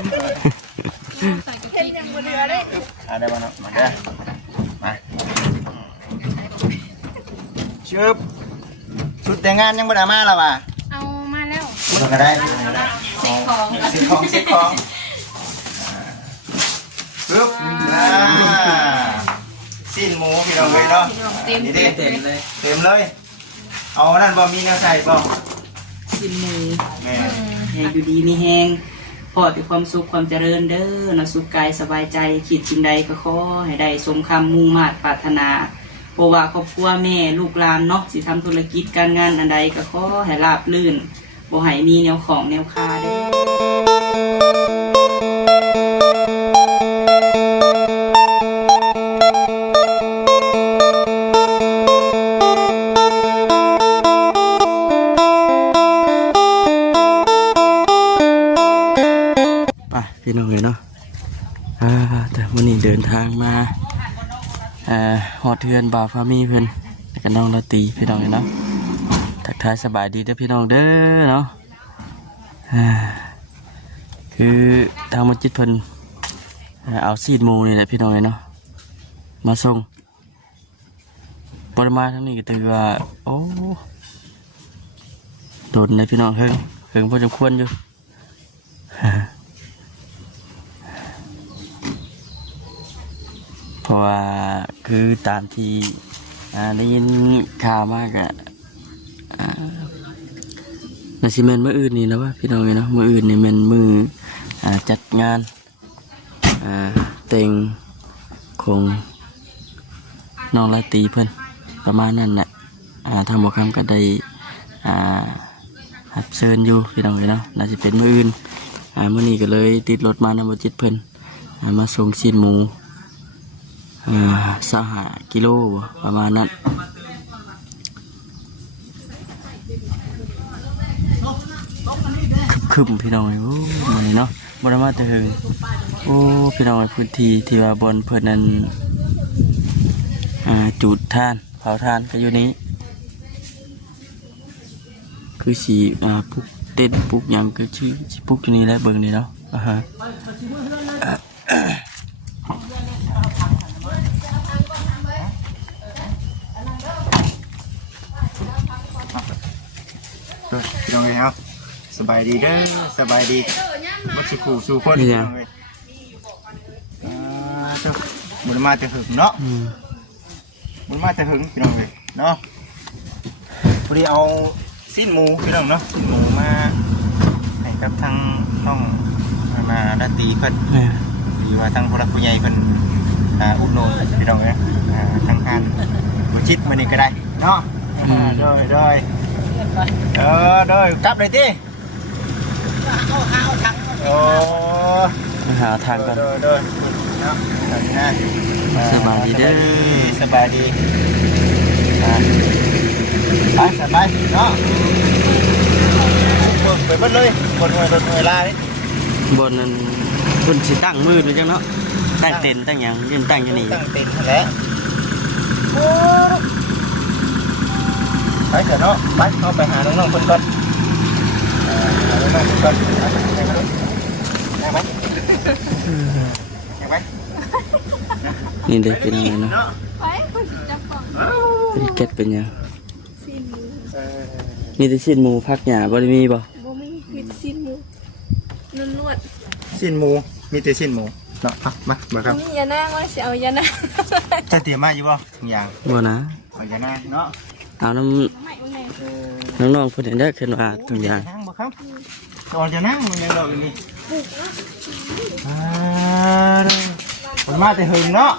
เห็นยังบนเรือเลยได้มาเนาะมาเด้อมาชุบชุดแต่งงานยังบ่ได้มาหรอวะเอามาแล้วมันก็ได้เซ็ตของปึ๊บสิ้นหมูพี่น้องเลยเนาะเต็มเลยเอานั่นบ่มีเนื้อใส่บ่สิ้นหมูแม่แห้งอยู่ดีมีแห้งพอแต่ความสุขความเจริญเด้อนะสุขกายสบายใจคิดสิ่งใดก็ขอให้ได้สมคำมุ่งมา่ปรารถนาเพราะว่าครอบครัวแม่ลูกหลานเนาะสิทำธุรกิจการงานอันใดก็ขอให้ราบรื่นบ่ให้มีแนวของแนวคาเด้พี่น้องเลยเนาะแต่วันนี้เดินทางมาฮอดเทือนบ่าวฟามีเพื่อนกับน้องละตีพี่น้องเลยเนาะทักทายสบายดีเด้อพี่น้องเด้อเนาะคือทางมัสยิดเพิ่นเอาซีดหมูนี่แหละพี่น้องเลยเนาะมาส่งปริมาณทั้งนี้ก็ถือว่าโอ้โดนเลยพี่น้องเฮิงพอจะควรอยู่เพราะว่าคือตามที่ได้ยินข่าวมากอะนาซิเมนมืออื่นนี่แล้วว่าพี่น้องเนาะมืออื่นนี่มันมือจัดงานเต็งคงน้องละตีเพิ่นประมาณนั้นน่ะทางบกคำก็ได้หับเชิญอยู่พี่น้องเนาะน่าจะเป็นมืออื่นเมื่อนี้ก็เลยติดรถมานำบจิตเพิ่นมาส่งชิ้นหมู30 กิโลประมาณนั้นคึมพี่น้องโอ้มาเลยเนาะบริมาแต่หึงโอ้พี่น้องพื้นที่ที่ว่าบนเพื่อนนั้นจุดทานเผาทานก็อยู่นี้คือสีปุกเต้นปุกยังคือชื่อปุกอยู่นี้แหละเบิ่งนี่เนาะพี่น้องเลยครับสบายดีเด้อสบายดีวัชคูสู่คนพี่น้องเลยบุญมาจะหึงเนาะบุญมาจะหึงพี่น้องเลยเนาะพอดีเอาสิ้นหมูพี่น้องเนาะสิ้นหมูมาให้กับทางน้องมาดาตีเพิ่นหรือว่าทางผู้รักผู้ใหญ่เพิ่นอุดหนุนพี่น้องเลยทางการบุญชิดมานี่ก็ได้เนาะด้วยกลับเลยที่โอ้หาทางกันสบายดีเด้อสบายดีไปสบายเนาะไปบนเลยบนหน่วยลายบนนั้นคุณสิตั้งมือหรือจังเนาะตั้งเต็นตั้งอย่างยืนตั้งอย่างนี้ตั้งเต็นแล้วไปเถอะเนาะไปเอาไปหาน้องๆคนก่อนน้องๆคนก่อนได้ไหมนี่เด็กเป็นยังไงเนาะเป็นเก็ดเป็นยังมีแต่สิ้นหมูพักหยาบ่ได้มีบ่มีสิ้นหมูนวดสิ้นหมูมีแต่สิ้นหมูเนาะมาครับมียานั่งว่าจะเอายานั่งจะเตรียมมาอยู่บ่อย่างบ่นะเอายานั่งเนาะเอาน้องๆเพิ่นเห็นได้ขึ้นว่าทุกอย่างนั่งบ่ครับตอนจะนั่งมันยังดอกอยู่นี่ผมมาแต่หึงเนาะ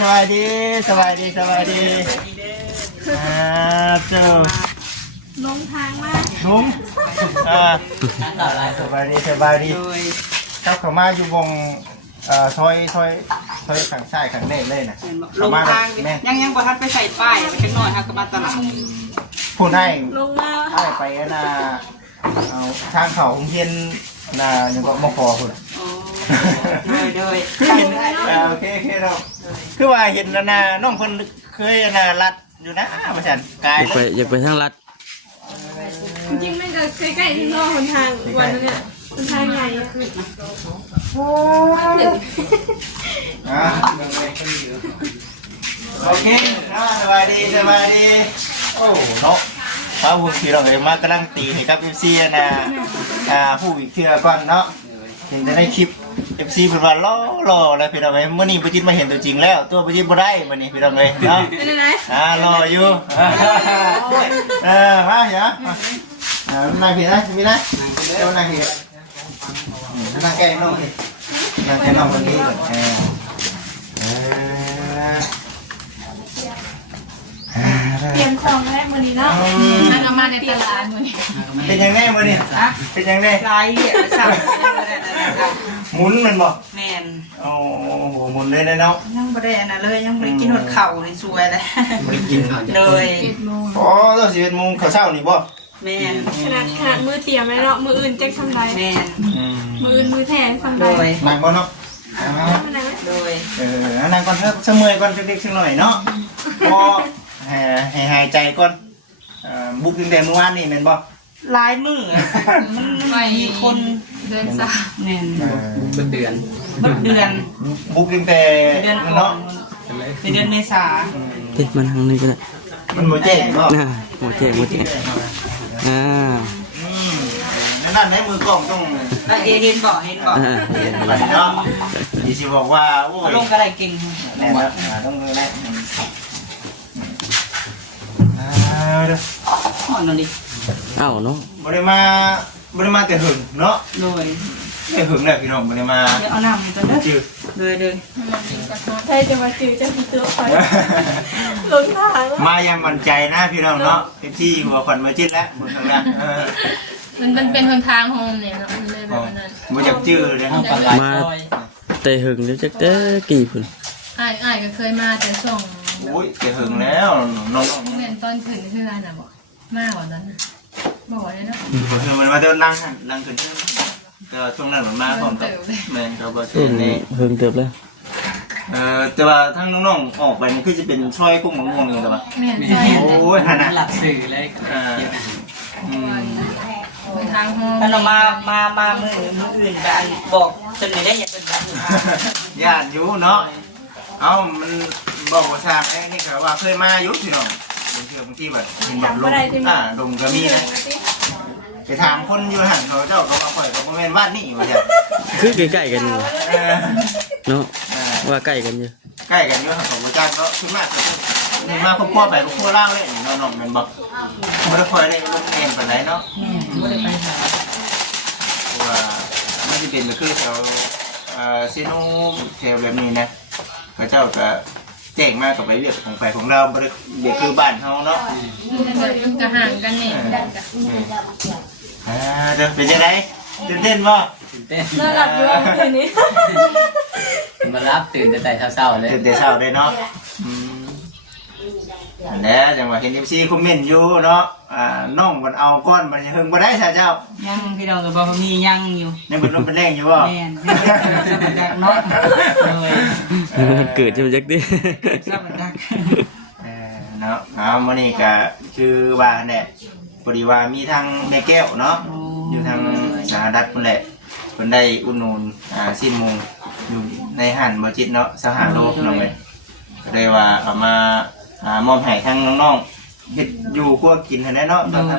สบายดีเจ้าลงทางมาลงสบายดีเจ้าเขามาอยู่วงซอยขังใต้ขังเน่เลยนะลงทางยังบ่ทันไปใส่ป้ายไปกันหน่อยฮะก็มาตลาดพูดให้ลงมาไปนะเอาทางเขาเพียนนะยังก็มาขอคุณเลยโอเคเราคือว่าเห็นแล้วนะน้องคนเคยนะรัดอยู่นะมาฉันกายอยากไปทางรัดจริงๆมันก็ใกล้ๆที่นอกคนทางวันนี้ มันทางไงอะ โอเคสบายดีโอ้เนาะพระผู้ที่เราเลยมากำลังตีให้กับ FC นะผู้อีกเทื่อก่อนเนาะเห็นแต่ในคลิป FC เป็นว่ารอแล้วพี่น้องเอ้ยมื้อนี้บ่จิตมาเห็นตัวจริงแล้วตัวบ่จิตบ่ได้มื้อนี้พี่น้องเอ้ยเนาะ เป็นอะไร รออยู่มาเหรอนั่งผิดนะมีนะเดี๋ยวนั่งผิดนั่งแก้น้องผิดนั่งแก้น้องคนนี้ก่อนเตรียมของแรกวันนี้เนาะนั่งเอามาในตลาดวันนี้ เป็นยังไงมื้อนี้เป็นยังไง ลายสั่ง หมุนมันบ่ แมน โอ้โหหมุนเลยนะเนาะ ยังบ่ได้อันนั้นเลยยังบ่ได้กินหดเข่านี่สวยเลย บ่ได้กินข้าว โดย อ๋อตอน11 โมงข้าวเช้านี่บ่ แมน ขนาดมือเตรียมไว้เนาะมืออื่นแจ็คทำไร แมน มืออื่นมือแทนทำ โด ไร ย นั่งบ่เนาะ โดย นั่งก่อนเถอะเสมอยก่อนเด็กๆสักหน่อยเนาะพอให้หายใจก่อนบุกตั้งแต่เมื่อวานนี่แม่นบ่ ลายมือมันมีคน เดินสาย แมน เป็นเดือน บัดเดือน บุกตั้งแต่ เดือนก่อ เนาะ นเป็นเดือนเมษา ติดมันทางนี้ก็ได้ มันบ่เจ๊งเนาะ น่ะโอเคอ่า นั่นให้มือกล้องต้อง แล้วเห็นบ่เห็นบ่ เนาะดิสิบอกว่าโอ้ย ลงกระไรเก่ง แน่นะต้องมือแน่เด้อ อ่อนนั่นดิ เอ้าเนาะ บ่ได้มาแต่หึงเนาะ โดย แต่หึงแหละพี่น้องบ่ได้มา เดี๋ยวเอาน้ำกันเด้อ จื้อ เลย ใครจะมาจื้อจะพิตัวคอยลงทาง มายังมั่นใจนะพี่น้องเนาะที่หัวขวัญมาจิ้นแล้วบนทางล่าง มันเป็นคนทางโฮมเนี่ยเนาะมันเลยแบบนั้น บ่อยากจื้อเลย มาแต่หึงแล้วจักแต่กี่พุ่น อ้ายก็เคยมาแต่ส่ง โอ้ยจะหึงแล้วน้อง เรียนตอนถึงคืออะไรนะบอกมากกว่านั้นนะบอกว่าเนี่ยเนาะ ๆคือมันมาเดินนั่งขึ้นแต่ช่วงนั้นมันมาของกับแม่นเขาบ่ อื เช่น ม นี้ หึงเติบแล้ว แต่ว่าทั้งน้องๆออกไปนี่คือจะเป็นช่อยกุ้งมะม่วงอยู่แต่ว่า เรียนใช่ โอ้ยหันน่ะ หลักสื่อเลย เป็นทางโฮม ถ้าเรามามืออื่นกันบอกจนไหนได้อย่าเป็นแบบนี้ ญาติอยู่เนาะเอ้ามันบอกว่าทราบไอ้นี่ก็ว่าเคยมาอยู่พี่น้องบางทีแบบเห็นแบบลงลงก็มีนะไปถามคนอยู่หันเขาเจ้าเขามาปล่อยกับโมเมนต์วาดนี่ว่าจะ คือใกล้ๆกันอยู่เนาะว่าใกล้กันอยู่ ใกล้กันอยู่หันของพระเจ้าเนาะขึ้นมามาครอบครัวไปครอบครัวเล่าเลยน้องๆมันบอกไม่ได้คอยได้ลงเงินไปไหนเนาะ ไม่ได้ไปหา ว่าไม่จะเป็นก็คือแถวซีโนแถวแบบนี้นะพระเจ้าก็แจ้งมากับไปเรียกของไฟของเราบริเรียกคือบ้านเขาเนาะ กระห่างกันเนี่ย เดี๋ยวเป็นยังไงตื่นเต้นป่ะ ตื่นเต้น นอนหลับอยู่คืนนี้ มารับตื่นแต่เช้าๆเลย ตื่นแต่เช้าเลยเนาะแล้วจังหวะเห็นเอฟซีคอมเมนต์อยู่เนาะน้องมันเอาก้อนมันยังเฮงมาได้ใช่เจ้า ยังพี่น้องกับบอกมียังอยู่ ยังเป็นลมเป็นแรงอยู่ป่ะ แม่นสมัครเนาะเลย มันเกิดใช่ไหมจักดิ สมัคร เนาะวันนี้ก็คือว่าเนี่ยพอดีว่ามีทางแม่แก้วเนาะอยู่ทางสหรัฐคนแหละคนได้อุดหนุนสิ้นมุงอยู่ในหันบจิตเนาะสหโลกน้องเลยก็ได้ว่าเอามามอบให้ทางน้องๆเฮ็ดอยู่พวกกินให้แน่เนาะตอนนั้น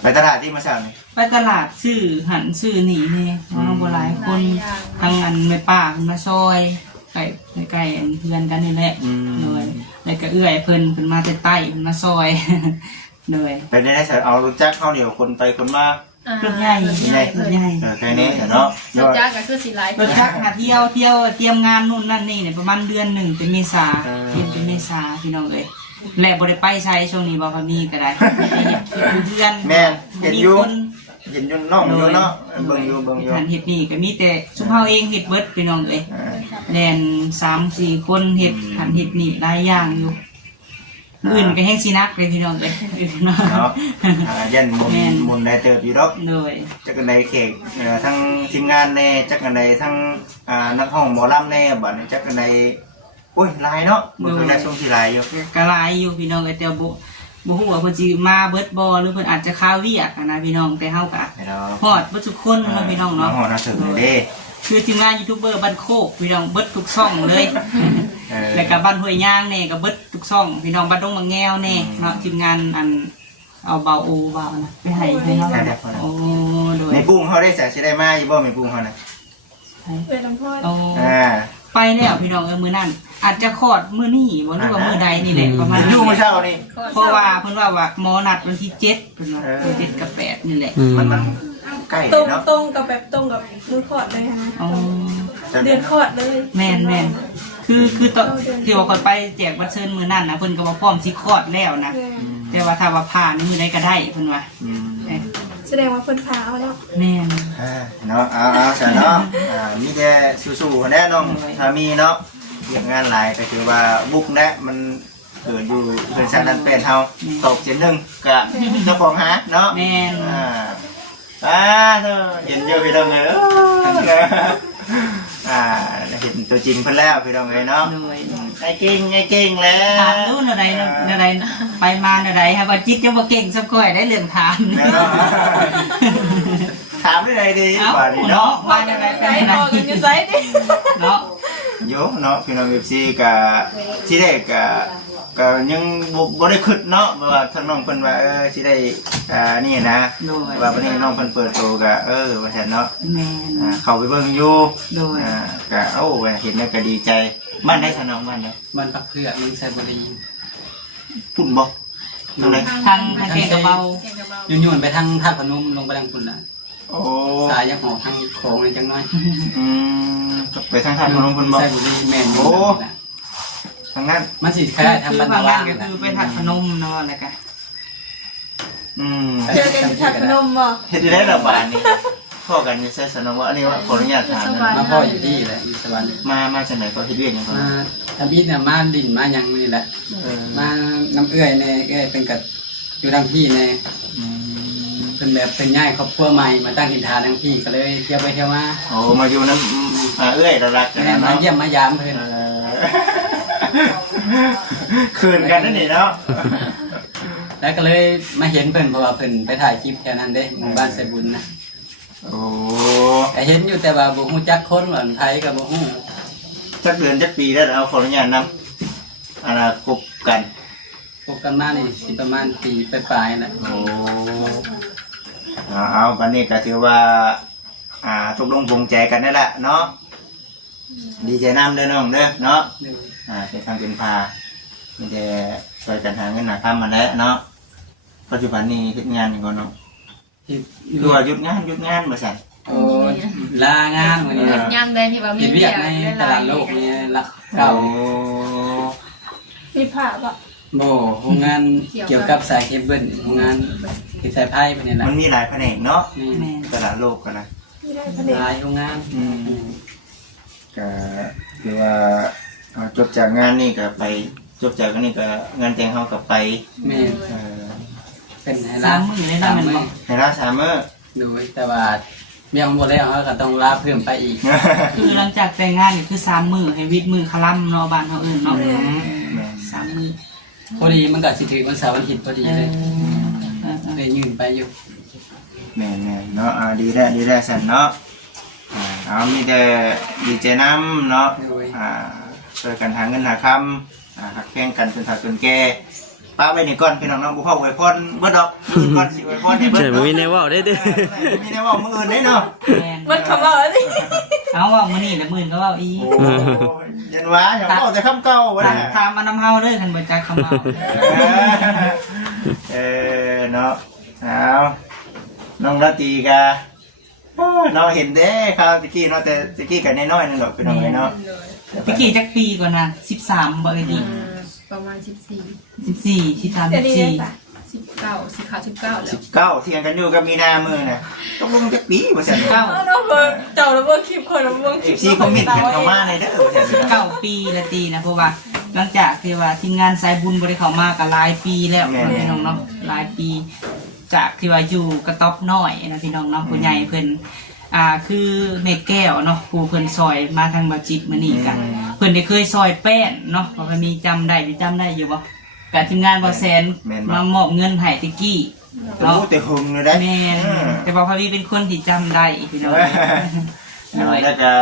ไปตลาดที่มาสั่งนี่ ไปตลาดซื้อหันซื้อหนีเนี่ยน้องโบราณคนทางอันไม่ป้ามาซอยไก่เพื่อนกันนี่แหละเลยแล้วก็เอื้อยเพิ่นมาแต่ใต้มาซอยเลย ไปได้ใส่เอารถจักรข้าวเหนียวคนไปคนมาร ถใหญ่รถใหญ่ แค่นี้เนาะ รถจักรก็คือสีไลท์ รถจักรหาเที่ยวเตรียมงานนู่นนั่นนี่เนี่ยประมาณเดือนหนึ่งเป็นเมษาเป็นเมษาพี่น้องเอ้ยแหละบ่ได้ไปใช้ช่วงนี้บ่พอมีก็ได้เดือน แม่เห็นอยู่เห็นอยู่น้องอยู่เนาะเบิ่งอยู่ หันเฮ็ดนี่ก็มีแต่ซุมเฮาเองเฮ็ดเบิดพี่น้องเอ้ยแล่น3-4 คนเฮ็ดหันเฮ็ดนี่หลายอย่างอยู่อื่นก็แห้งสินักเลยพี่น้องเอ้ยเนาะ เนาะยันมุนได้เติบอยู่ดอก โดย จักกันใดเขกทั้งทีมงานแน่จักกันใดทั้งนักห้องหมอลำแน่บัดนี้จักกันใดโอ้ยลายเนาะบ่เคยได้ช่วงที่ลายอยู่ ก็หลายอยู่พี่น้องเอ้ยแต่บ่ บ่ฮู้ว่าเพิ่นสิมาเบิดบ่หรือเพิ่นอาจจะค้าเวียกอะนะพี่น้องแต่เฮาก็ ให้เรา ฮอดเบิดทุกคนเนาะพี่น้องเนาะ ฮอดน่าถึงเลยเด้ คือทีมงานยูทูบเบอร์บ้านโคกพี่น้องเบิดทุกช่องเลย แล้วก็บ้านห้วยย่างแน่ก็เบิดทุกช่องพี่น้องบ้านดงมะแง้วแน่เนาะทีมงานอันเอาเบาโอเบานะไปให้เนาะโอ้โดย ในปุ้งเขาได้สิได้มาอยู่บ่ในปุ้งเขาน่ะ เป็นลำพ่อ โอ้ อ่า ไปแล้วพี่น้องมื้อนั้นอาจจะคลอดมื้อนี้บ่หรือว่ามื้อใดนี่แหละประมาณ อยู่เมื่อเช้านี่ เพราะว่าเพิ่นว่าหมอนัดวันที่7เพิ่นว่า7กับ8นี่แหละ มันใกล้ ตรง เนาะ ตรงกับแบบตรงกับมือขอดเลยฮะ อ๋อ เดือนขอดเลย แม่นคือตอนที่ว่าคนไปแจกบัตรเชิญมื้อนั้นนะเพิ่นก็บ่พร้อมสิคลอดแล้วนะแต่ว่าถ้าว่าผ่านมื้อใดก็ได้เพิ่นว่า อืม แสดงว่าเพิ่นพาเอาแล้ว แม่น เนาะเอาซะเนาะมีแต่สู้ๆแน่น้องถ้ามีเนาะเรื่องงานหลายก็คือว่าบุกแนะมันเกิดอยู่เพิ่นสร้างดันเป็นเฮาตกเส้นหนึงก็เจ้าของหาเนาะ แม่น เธอเห็นเยอะพี่น้องเลยเห็นตัวจริงเพิ่นแล้วพี่น้องเลยเนาะ โดย ไอ้เก่งแล้ ถาม ว รู้แนวใดไปมาแนวใดฮะว่าจิตยังบ่เก่งสักก้อยได้เรื่องถามนี่ ถามได้เลยดี เอ้าก ว่านี้เนาะ มาแนวใดไป ไซ แนว บอกกันอยู่ไซ ใด ดิ เนาะ โยเนาะพี่น้องเอฟซีกับที่ได้ก็ยังบ่ได้คิดเนาะว่าทางน้องเพิ่นว่าสิได้นี่นะ โดย ว่าวันนี้น้องเพิ่นเปิดโตก็ว่าซั่นเนาะ แม่น เข้าไปเบิ่งอยู่ โดย ก็เห็นแล้วก็ดีใจบ้านได้ซะน้องบ้านเนาะ มันพักเพื่อมึงใส่บรี พุ่นบ่ตรงไหน ทางเก่งกับเบา ยุ่นๆไปทางท่าพนมลงไปทางคุณล่ะ โอ้ สายยังหอทางโค้งเลยจังน้อย ไปทางท่านน้องเพิ่นบ่ ใส่บรีแม่น ทางนั้น มันสิแค่ทาง คื บร อ ร บา ดาง งานก็คือไปถัดพนมเนาะแล้วก็ เจอกันชัดพนมบ่ เฮ็ดได้ระบาดนี่พ่อกันอยู่ใส่สนองว่าอันนี้ว่าขออนุญาตถามนะ มาพ่ออยู่ที่แหละอยู่สวรรค์ มาจากไหนก็เฮ็ดเวียกหยังก่อน มาทำบิดเนี่ยมาดินมายังนี่แหละ มาน้ำเอื้อยในเอื้อยเป็นกับอยู่ทางพี่ในเป็นแบบเป็นง่ายครอบครัวใหม่มาตั้งถิ่นฐานทางพี่ก็เลยเที่ยวไปเที่ยวมา โอ้มาอยู่น้ำเอื้อยเรารักกัน แม่มา เนาะ เยี่ยมมายามเพิ่น คืนกันนั่นนี่เนาะ แล้วก็เลยมาเห็นเพิ่นเพราะว่าเพิ่นไปถ่ายคลิปแค่นั้นเด้หมู่บ้านไสบุญนะ โอ้ แต่เห็นอยู่แต่ว่าบ่ฮู้จักคนว่าไทยก็บ่ฮู้ จักเดือนจักปีแล้วเอาขออนุญาตนำคบกัน พบกันมานี่สิประมาณปีปลายๆแหละ โอ้เอาวันนี้ก็ถือว่าตกลงปลงใจกันนั่นแหละเนาะดีใจน้ำเด้อน้องเด้อเนาะไปทางเป็นพามีแต่ช่วยกันหาเงินหาค่ามาแล้วเนาะปัจจุบันนี้เฮ็ดงานก่อนเนาะ ที่ คือว่าหยุดงานบ่ซั่น โอ้ลางานมื้อนี้ ยามใดที่ว่ามี เห็นเวียกในตลาดโลกนี่ละเก่า มีผ้าบ่ บ่โรงงานเกี่ยวกับสายเคเบิลโรงงานที่สายไพ่เป็นนี่แหละ มันมีหลายแผนกเนาะ นี่ แม่น ตลาดโลกกันนะ มีได้ผลิต หลายโรงงาน ก็คือว่าจบจากงานนี่ก็ไปจบจากงานนี่ก็งานแต่งเฮาก็ไป แม่ เป็นไง สา ล่ะ มมื้อเลยนะมันบอก ในร้านสามมื้อ ดูแต่ว่าเมียของบ่แล้วเขาก็ต้องลาเพิ่มไปอีก คือหลังจากแต่งงานนี่คือ3 มื้อให้วิทย์มื้อคลัมเนาะบ้านเฮาเอิ้นเนาะ3 มื้อ พอดีมันก็สิถือวันเสาร์วันอาทิตย์พอดีเลยเลยยืนไปอยู่ แม่นๆเนาะดีแล้วสั่นเนาะเอามีแต่ดีใจน้ำเนาะช่วยกันหาเงินหาคำหักแข่งกันจนถ้าจนแก่ป้าไปนี่ก่อนพี่น้องๆบ่เข้าไว้พรเบิดดอกมื้อก่อนสิไว้พรให้เบิด ใช่บ่มีแนวเว้าได้เด้อ มีแนวว่ามื้ออื่นได้เนาะ แม่น มันคำว่าอะไร เอาว่ามื้อนี้ละมื้อก็เว้าอี โอ้ยันว่าอย่าบอกแต่คำเก่าวะเนี่ย ถามมานำเฮาเด้อคันบ่จักคำเฮา เนาะเอาน้องราตรีกาเนาะเห็นเด้ข้าวตะกี้เนาะแต่ตะกี้กันน้อยๆนั่นหรอกพี่น้องเนาะ ตะกี้จักปีก่อนน่ะ13บ่เอ้ยดิ ประมาณ14 14 13 เดี๋ยวนี้ได้ 14 ปะ19สิขา19แล้ว 19เที่ยงกันอยู่กับมีนามือน่ะต้องลงจักปีว่าซั่น เก้า เราเบิ่งเจ้าเราเบิ่งคลิปคนเราเบิ่งคลิป FC คอมเมนต์กันเข้ามาในเด้อว่าซั่น 9 ปีละตีนะเพราะว่าหลังจากที่ว่าทีมงานสายบุญบ่ได้เข้ามาก็หลายปีแล้วพี่น้องเนาะหลายปี จากที่ว่าอยู่กระต๊อบน้อยนะพี่น้องเนาะผู้ใหญ่เพิ่นคือเม็ดแก้วเนาะผู้เพิ่นซอยมาทางบาจิตมื้อนี้กันเพิ่นได้เคยซอยแป้นเนาะเพราะว่ามีจำได้อยู่บ่ กับทีมงานบ่แสน แม่นบ่ มามอบเงินให้ตะกี้ แต่พูดแต่หึงเลยได้ แม่นแต่บ่พามีเป็นคนที่จำได้พี่น้องหน่อย แล้วก็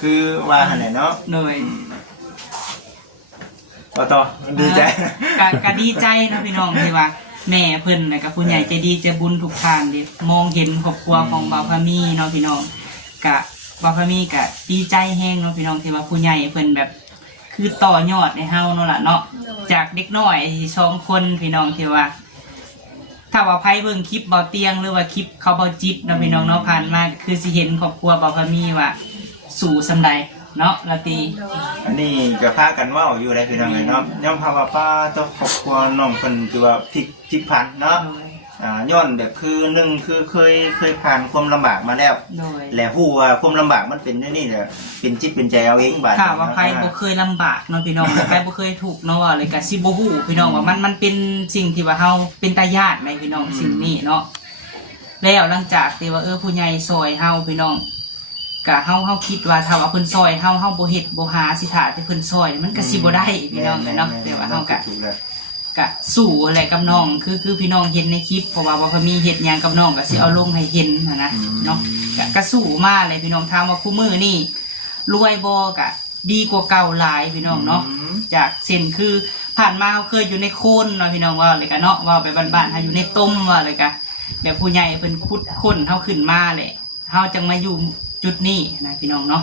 คือว่าหั่นแหละเนาะ หน่อย ต่อดีใจ ก็ดีใจนะพี่น้องที่ว่าแม่เพิ่นแล้วก็ผู้ใหญ่ใจดีใจบุญทุกท่านที่มองเห็นครอบครัวของบ่าวพามีเนาะพี่น้องกะบ่าวพามีกะดีใจแฮงเนาะพี่น้องที่ว่าผู้ใหญ่เพิ่นแบบคือต่อยอดในเฮาเนาะล่ะเนาะจากเด็กน้อย2คนพี่น้องที่ว่า ถ้าว่าไพ่เบิ่งคลิปเบาเตียงหรือว่าคลิปเขาเบาจิตเนาะพี่น้องเนาะผ่านมาคือสิเห็นครอบครัวเบาพามีว่าสู่สำใดเนาะละตี อันนี้ก็พากันเว่าอยู่ได้พี่น้องเลยเนาะย่อมพาว่าป้าต้องครอบครัวน้องเพิ่นคือว่าพลิกผันเนาะย้อนแบบคือหนึ่งคือเคยผ่านความลำบากมาแล้ว โดย และฮู้ว่าความลำบากมันเป็นนี่แหละเป็นจิตเป็นใจเอาเองบาด ถ้าว่าไพ่บ่เคยลำบากเนาะพี่น้องไพ่บ่เคยถูกข์เนาะว่าเลยก็สิบ่ฮู้พี่น้องว่ามันเป็นสิ่งที่ว่าเฮาเป็นตาญาติในพี่น้องสิ่งนี้เนาะแล้วหลังจากที่ว่าผู้ใหญ่ซอยเฮาพี่น้องก็เฮาคิดว่าถ้าว่าเพิ่นซอยเฮาบ่เฮ็ดบ่หาสิท่าที่เพิ่นซอยมันก็สิบ่ได้พี่น้องเนาะแต่ว่าเฮาก็สู้อะไรกับน้องคือพี่น้องเห็นในคลิปเพราะว่าบ่พอมีเฮ็ดหยังกับน้องก็สิเอาลงให้เห็นนะเนาะก็สู้มาเลยพี่น้องถามว่าคู่มือนี่รวยบ่ก็ดีกว่าเก่าหลายพี่น้องเนาะจากเส้นคือผ่านมาเฮาเคยอยู่ในโคนเนาะพี่น้องว่าเลยก็เนาะว่าไปบ้านๆเฮาอยู่ในต้มว่าเลยก็แบบผู้ใหญ่เพิ่นขุดค้นเฮาขึ้นมาแหละเฮาจังมาอยู่จุดนี้นะพี่น้องเนาะ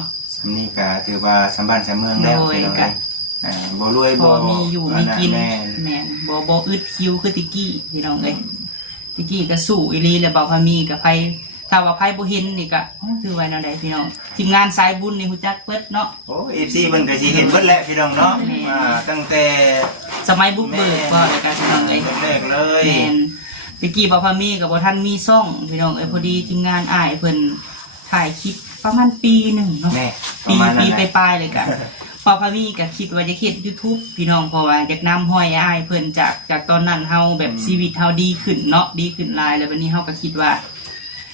นี่ก็ถือว่าสมบ้านสมเมืองแล้วพี่น้องเลยบ่รวย พ บ่ อมีอยู่มีกิน แม่ แม่นบ่อึดคิวคือติกี้พี่น้องเอ้ยติกี้ก็สู้อีหลีแล้วบ่พามีกับไผถ้าว่าไผบ่เห็นนี่ก็คือว่าแนวใดพี่น้องทีมงานสายบุญนี่ฮู้จักเบิดเนาะ โอ้ FC เพิ่นก็สิเห็นเบิดแหละพี่น้องเนาะตั้งแต่ สมัยบุกเบิกก็แล้วกันพี่น้องเอ้ย แรกเลย แม่นติกี้บ่พามีก็บ่ทันมีซ่องพี่น้องเอ้ยพอดีทีมงานอ้ายเพิ่นถ่ายคลิปประมาณปีหนึงเนาะ แม่ป ปี ระมาณนั้นแหละ ปลายๆเลยกะ พอพามีก็คิดว่าจะเฮ็ด YouTube พี่น้องเพราะว่าอยากนำห้อยอ้ายเพิ่นจากตอนนั้นเฮาแบบชีวิตเฮาดีขึ้นเนาะดีขึ้นหลายแล้ววันนี้เฮาก็คิดว่า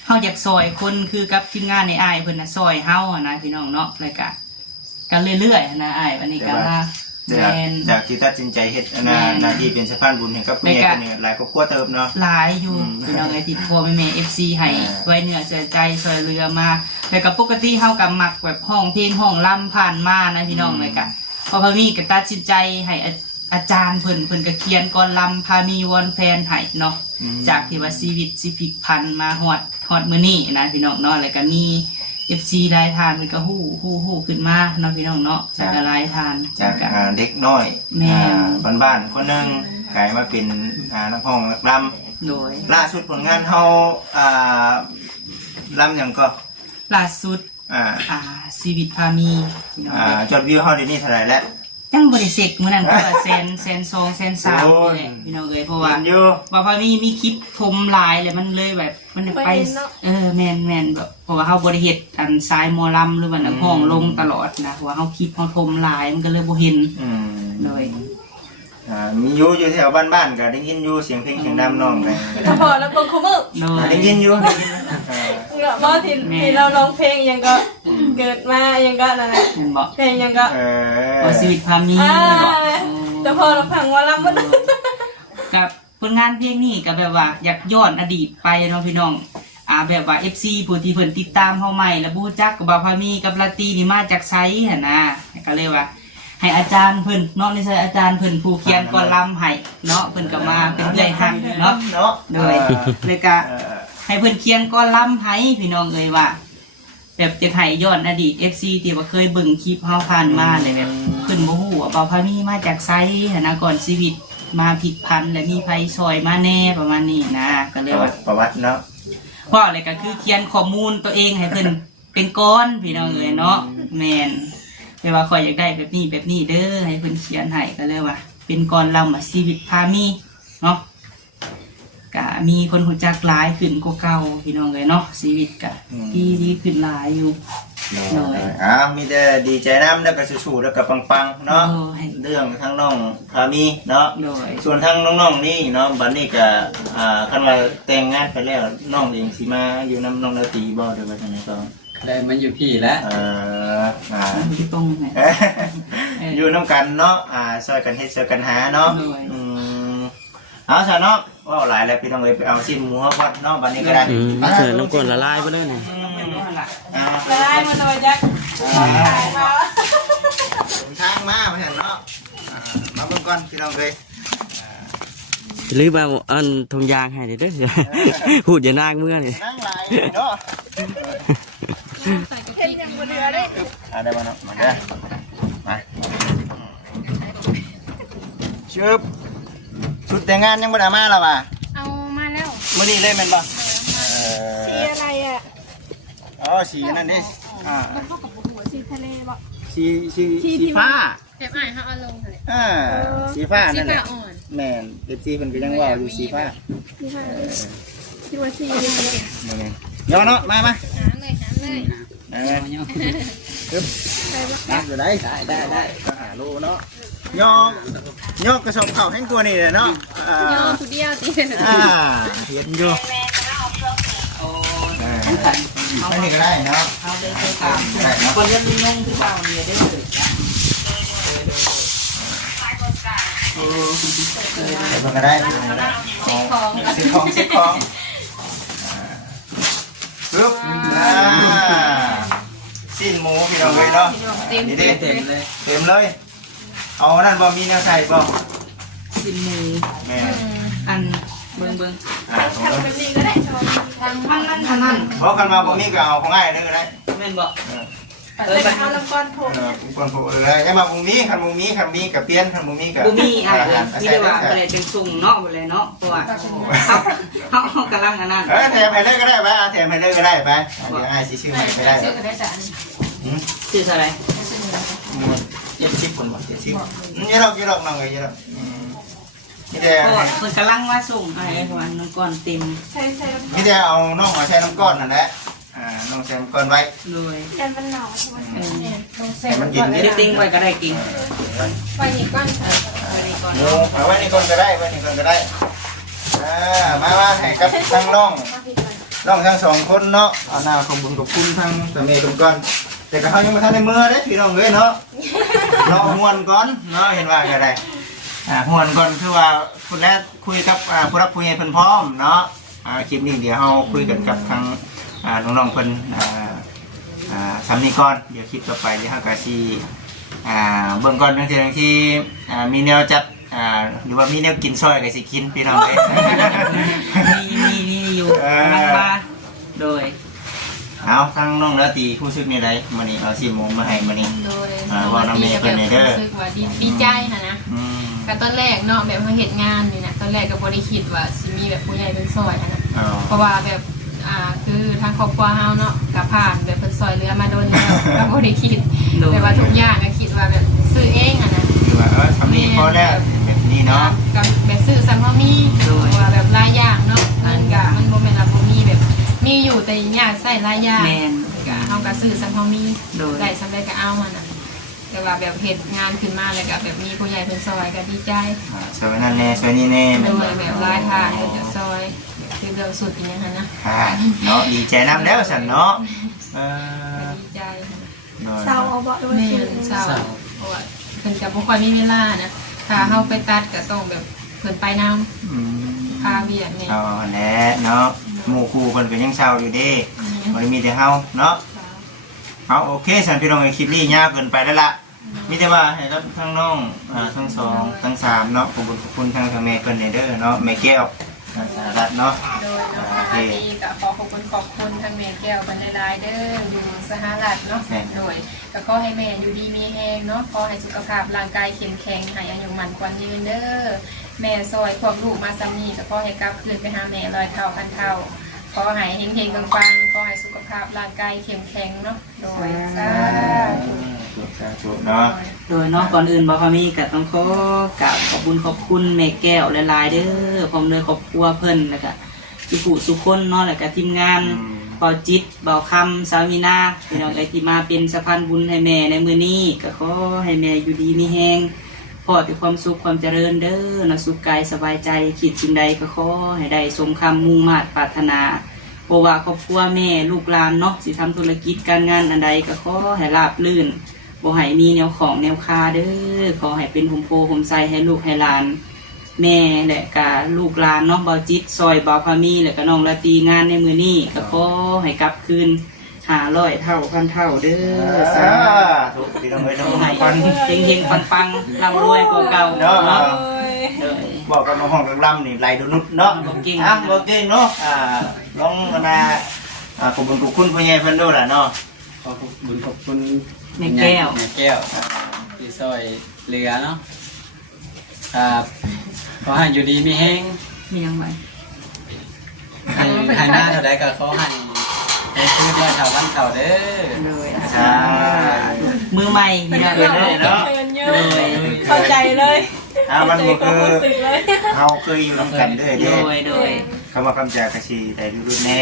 เฮาอยากซอยคนคือกับทีมงานในอ้ายเพิ่นน่ะซอยเฮาอะนะพี่น้องเนาะแล้วก็กันเรื่อยๆนะอ้ายวันนี้ก็มาแม่น จากที่ตัดสินใจเฮ็ดหน้าที่เป็นสะพานบุญให้กับผู้ใหญ่คนนี้หลายครอบครัวเติบเนาะ หลายอยู่พี่น้องไอ้ที่พ่อแม่ FC ให้ไว้เนื้อเสียใจซอยเรือมาแล้วก็ปกติเฮาก็มักแบบห้องเพลงห้องล่ำผ่านมานะพี่น้องเลยก็พอพามีก็ตัดสินใจให้อาจารย์เพิ่นก็เขียนก่อนลำพามีวอนแฟนให้เนาะจากที่ว่าชีวิตสิพลิกพันมาฮอดมื้อนี้นะพี่น้องเนาะแล้วก็มี FC รายทานมันก็ฮู้ขึ้นมาเนาะพี่น้องเนาะจากรายทาน จากเด็กน้อย แม่ บ้านๆคนหนึงกลายมาเป็นนักร้องนักรำ โดย ล่าสุดผลงานเฮารำหยังก็ ล่าสุด อ่า ชีวิตพามีพี่น้องเอ้ย จดวิวเฮาเดี๋ยวนี้เท่าไหร่แล้ว ยังบริเสกมื้อนั้นก็ว่าแสน2แสน3 โอ้ย นี่แหละพี่น้องเอ้ยเพราะว่า เห็นอยู่ ว่าพอมีคลิปทมหลายเลยมันเลยแบบมันไปแม่นแบบเพราะว่าเฮาบ่ได้เฮ็ดอันซ้ายหมอลำหรือว่านักห้องลงตลอดนะเพราะว่าเฮาคลิปเฮาทมหลายมันก็เลยบ่เห็น อืม เลย มีอยู่แถวบ้านๆก็ได้ยินอยู่เสียงเพลงเสียงดำน้องกัน ถ้าพอแล้วเบิ่งคู่มือ เล ได้ ย ยินอยู่ บ่ที่เราร้องเพลงยังก็เกิดมายังก็นั่นแหละ เห็นบ่ เพลงยังก็ ว่าชีวิตพามี แต่พอเราฟังว่าลำบ่ได้ กับผลงานเพลงนี้ก็แบบว่าอยากย้อนอดีตไปเนาะพี่น้องแบบว่า FC ผู้ที่เพิ่นติดตามเฮาใหม่แล้วบ่รู้จักกับบ่าวพามีกับลาตีนี่มาจากไสหั่นนะก็เลยว่า ให้อาจารย์เพิ่นเนาะนี่ใช่อาจารย์เพิ่นผู้เขียนก่อนลำให้เนาะเพิ่นก็มาเป็นเรื่อยหักเนาะโดยเลยก็ให้เพิ่นเขียนก่อนลำให้พี่น้องเอ้ยว่า แบบจะให้ย้อนอดีต FC ที่ว่าเคยเบิ่งคลิปเฮาผ่านมาเลยแบบเพิ่นบ่ฮู้ว่าบ่าวพามีมาจากไสหั่นนะก่อนชีวิตมาผิดพันและมีไผซอยมาแน่ประมาณนี้นะก็เลยว่า ประวัติเนาะ เพราะอะไรก็คือเขียนข้อมูลตัวเองให้เพิ่นเป็นก้อนพี่น้องเอ้ยเนาะแม่นแต่ว่าคอยอยากได้แบบนี้เด้อให้เพิ่นเขียนให้ก็เลยว่า เป็นก้อนลำชีวิตพามีเนาะก็มีคนรู้จักหลายขึ้นกว่าเก่าพี่น้องเอ้ยเนาะชีวิตก็ดีขึ้นหลายอยู่ มีแต่ดีใจน้ำแล้วก็สู้ๆแล้วก็ปังๆเนาะเรื่องทั้งน้องพามีเนาะ โดย ส่วนทั้งน้องๆนี่เนาะบัดนี้ก็คันว่าแต่งงานไปแล้วน้องเองสิมาอยู่น้ำน้องนาตีบ่ได้ว่าจังได๋ก็ ได้มันอยู่พี่แล้ว ที่ตรงเนี่ย อยู่น้ำกันเนาะซอยกันเฮ็ดซอยกันหาเนาะ โดย เอาซะเนาะว่าหลายแล้วพี่น้องเอ้ยไปเอาสิ้นหมูเฮาก่อนเนาะบัดนี้ก็ได้ เสิร์ฟน้ำก้นละลายไปเลยนี่ ละลายมันหน่อยจักถ่ายมา ทางมาเห็นเนาะมาเบิ่งก่อนพี่น้องเอ้ย หรือมาอันทงยางให้เด้อพูดอย่านางเมื่อนี่ นั่งหลายเนาะ เฮ็ดยังบ่เดือเด้ ได้บ่เนาะมาเด้อมาชุบชุดแต่งงานยังบ่ได้มาแล้วว่ะ เอามาแล้ว มื้อนี้เลยแม่นบ่ สีอะไรอ่ะ อ๋อสีนั่นดิมันเข้ากับหัวสีทะเลบ่ สีฟ้า แบบอ้ายเฮาเอาลงเลย สีฟ้า สี นั่นแห ฟ้า ละ อ่อน แม่น FC เพิ่นก็ยังว่าอยู่สีฟ้า สีฟ้าที่ว่าสีเลย แม่นย่อเนาะมา หาเลยปึ๊บนับอยู่ได้ได้โลเนาะย่อกระสอบข้าวแห้งกว่านี่แหละเนาะ ยอมผู้เดียวตี เห็นอยู่ โอ้ ไม่นี่ก็ได้เนาะ เอาเลยไปตามคนยันนุ่งที่เปล่าเนี่ยได้เลยโอ้ เดี๋ยวก็ได้เซ็ตของปึ๊บสิ้นหมูพี่น้องเลยเนาะนี่ดิ เต็มเลย เต็มเลยเอานั่นบ่มีเนื้อใส่บ่ สิมือ แม่ อันเบิ่ง ของเรา แบบนี้ก็ได้ทางมัน บอกกันมาบ่มีก็เอาของง่ายเลยก็ได้ แม่นบ่ ไปเอาลำก้อนโถ คนผู้แค่มาบ่มีคันบ่มีกับเปลี่ยนคันบ่มีกับ บ่มีอ่ะมีแต่ว่าอะไรจังส่งเนาะบ่เลยเนาะเพราะว่าเขากำลังอันนั้น แถมให้เลยก็ได้ไปแถมให้เลยก็ได้ไปเดี๋ยวอ้ายสิชื่อใหม่ไปได้ ซื้อก็ได้จ้ะ ชื่ออะไร 70คนบ่70นี่เราน้องเอ้ยนี่แต่ ก็มันกำลังว่าส่งอะไรประมาณน้ำก้อนเต็ม ใช่ใช่ นี่แต่เอาน้องมาใช้น้ำก้อนนั่นแหละน้องใช้น้ำก้อนไว้ เลย กันมันหนาวใช่ไหมเนี่ยลงเส้น มันเย็น เดี๋ยวติ้งไว้ก็ได้กิน ไปอีกก้อน ไว้ในก้อน เอาไว้นี่ก่อนก็ได้มาให้กับทั้งน้องทั้งสองคนเนาะเอาหน้าขอบคุณกับคุณทั้งสามีทุกคนแต่ก็เขายังไม่ทันในมือเด้พี่น้องเอ้ยเนาะรอหวนก่อนเนาะเห็นว่าก็ได้หวนก่อนคือว่าคุณแรกคุยกับผู้รับผู้ใหญ่เพิ่นพร้อมเนาะคลิปนี้เดี๋ยวเราคุยกันกับทางน้องๆเพิ่นสำนีก่อนเดี๋ยวคลิปต่อไปเดี๋ยวเราก็สิเบิ่งก่อนบางทีมีแนวจัดหรือว่ามีแนวกินซอยก็สิกินพี่น้องเอ้ย มีอยู่กำลังมาโดย เอาทั้งน้องแล้วตีผู้ซึกในไรมื้อนี้เอา10 โมงมาให้มื้อนี้ โดย ว่าน้ำเมย์เพิ่นเด้อ รู้สึกว่าดีใจนะก็ตอนแรกเนาะแบบเขาเห็นงานนี่นะตอนแรกก็บ่ได้คิดว่าสิมีแบบผู้ใหญ่เป็นซอยนะเพราะว่าแบบคือทางครอบครัวเฮาเนาะก็ผ่านแบบเป็นซอยเรือมาโดนแล้วก็บ่ได้คิดแต่ว่าทุกอย่างก็คิดว่าแบบซื้อเองนะ คือว่าทำนี้พอแล้วแบบนี้เนาะ กับแบบซื้อซ้ำเขามีว่าแบบหลายอย่างเนาะมันก็มันบ่แม่นว่าบ่มีแบบมีอยู่แต่ยากใส่หลายอย่าง แมน ก็เฮาก็ซื้อซ้ำเขามี โดย ได้ซ้ำได้ก็เอามันน่ะแต่ว่าแบบเฮ็ดงานขึ้นมาแล้วก็แบบมีผู้ใหญ่เพิ่นซอยก็ดีใจ สวยนั่นแน่สวยนี่แน่ โดยแบบหลายทางเพิ่นจะซอยคือเรื่องสุดอีหยังหั่นนะ เนาะดีใจน้ำแล้วสันเนาะ ก็ดีใจ เศร้าเอาบ่ แม่นเศร้าเพราะว่าเพิ่นก็บ่ค่อยมีเวลานะถ้าเฮาไปตัดก็ต้องแบบเพิ่นไปนำพาเวียกเนี่ย เอาแหละเนาะหมู่คู่เพิ่นก็ยังเศร้าอยู่เด้บ่ได้มีแต่เฮาเนาะเอาโอเคสันพี่น้องคลิปนี้ยาวเกินไปแล้วล่ะมีแต่ว่าให้รับทั้งน้องทั้งสองทั้งสามเนาะขอบคุณทางแม่เพิ่นเด้อเนาะแม่แก้วสารัตเนาะ โดยน้องอาดีก็ขอบคุณทางแม่แก้วบรรดาเด้ออยู่สหรัฐเนาะโดยก็ขอให้แม่อยู่ดีมีแฮงเนาะขอให้สุขภาพร่างกายเข้มแข็งให้อายุมั่นขวัญยืนเด้อแม่ซอยพวกลูกมาซ้ำนี้ก็ขอให้กลับคืนไปหาแม่ร้อยเท่าพันเท่าขอให้เฮงๆปังๆขอให้สุขภาพร่างกายเข้มแข็งเนาะโดยสาธุ เนาะ โดยเนาะก่อนอื่นบ่พามีก็ต้องขอกราบขอบคุณแม่แก้วหลายๆเด้อพร้อมด้วยครอบครัวเพิ่นแล้วก็ทุกคนเนาะแล้วก็ทีมงานเบาจิตเบาคำสาวินาพี่น้องที่มาเป็นสะพานบุญให้แม่ในมื้อนี้ก็ขอให้แม่อยู่ดีมีแฮงพอแต่ความสุขความเจริญเด้อนะสุขกายสบายใจคิดสิ่งใดก็ขอให้ได้สมคำมุ่งมา่ปรารถนาเพราะว่าครอบครัวแม่ลูกหลานเนาะสิทำธุรกิจการงานอันใดก็ขอให้ราบรื่นบ่ให้มีแนวของแนวคาเด้อขอให้เป็นห่มโพห่มไทรให้ลูกให้หลาน แม่และกะลูกหลานเนาะเบาจิตซอยเบาพามีและก็น้องละตีงานในมือนี้ก็ขอให้กลับคืน500 เท่าพันเท่าเด้อสา ถูกพี่น้องเอ้ยน้อง ให้ ปัน เฮงๆปังๆร่ำรวยกว่าเก่า เนาะ เนาะเด้อ บอกกับน้องห้องกลางนี่ไหลดูนุดเนาะ บ่เก่ง บ่เก่งเนาะลองมาขอบคุณพ่อใหญ่เพิ่นด้วยล่ะเนาะ ขอบคุณ แม่แก้ว แม่แก้วที่ซอยเหลือเนาะครับขอให้อยู่ดีมีแห้ง มียังไง ให้หน้าเท่าใดก็ขอให้คืน100 เท่าพันเท่าเด้อ เลย อ่า มือใหม่พี่น้อง เกินเลยเนาะ เลย เข้าใจเลย มันบ่คือ สึกเลย เฮาเคยอยู่นำกันเด้อ โด เด้ ยโดย คำว่าคำจากะสิได้รุ่นแน่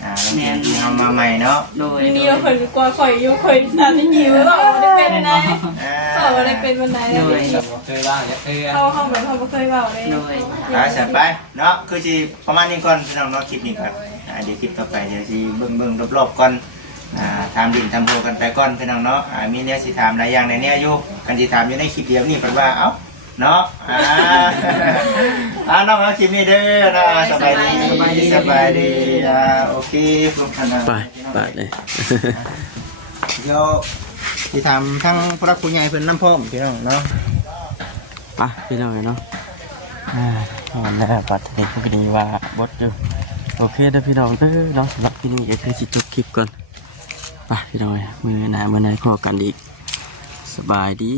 แล้วที่เฮามาใหม่เนาะ โดย ที โด นี้ ย เราเคยกลัวข่อยอยู่ข่อยตาที่หิวแล้วไม่ได้เป็นไงเขาอะไรเป็นวันไหน เราบ่เคยว่างจะเคย เขาแบบเขาไม่เคยเบาเลย โดย จัดไปเนาะคือสิประมาณนี้ก่อนพี่น้องเนาะคลิปนี้ครับเดี๋ยวคลิปต่อไปเดี๋ยวสิเบิ่งรอบๆก่อนถามดินทำโพกันไปก่อนพี่น้องเนาะมีแนวสิถามหลายอย่างในแนวอยู่กันสิถามอยู่ในคลิปเดียวนี่เพิ่นว่าเอ้าเนาะน้องเอาคลิปนี้เด้อนะสบายดีโอเคพวกท่าน ไปเลย เดี๋ยวสิถามทั้งพระครูใหญ่เพิ่นน้ำพร้อมพี่น้องเนาะ ไปพี่น้องเนาะวันนี้ปัดนี้พวกนี้ว่าบดอยู่โอเคนะพี่น้องเด้อเนาะสำหรับที่นี่ก็คือสิจบคลิปก่อนไปพี่น้องมือหน้ามือไหนพอกันอีกสบายดี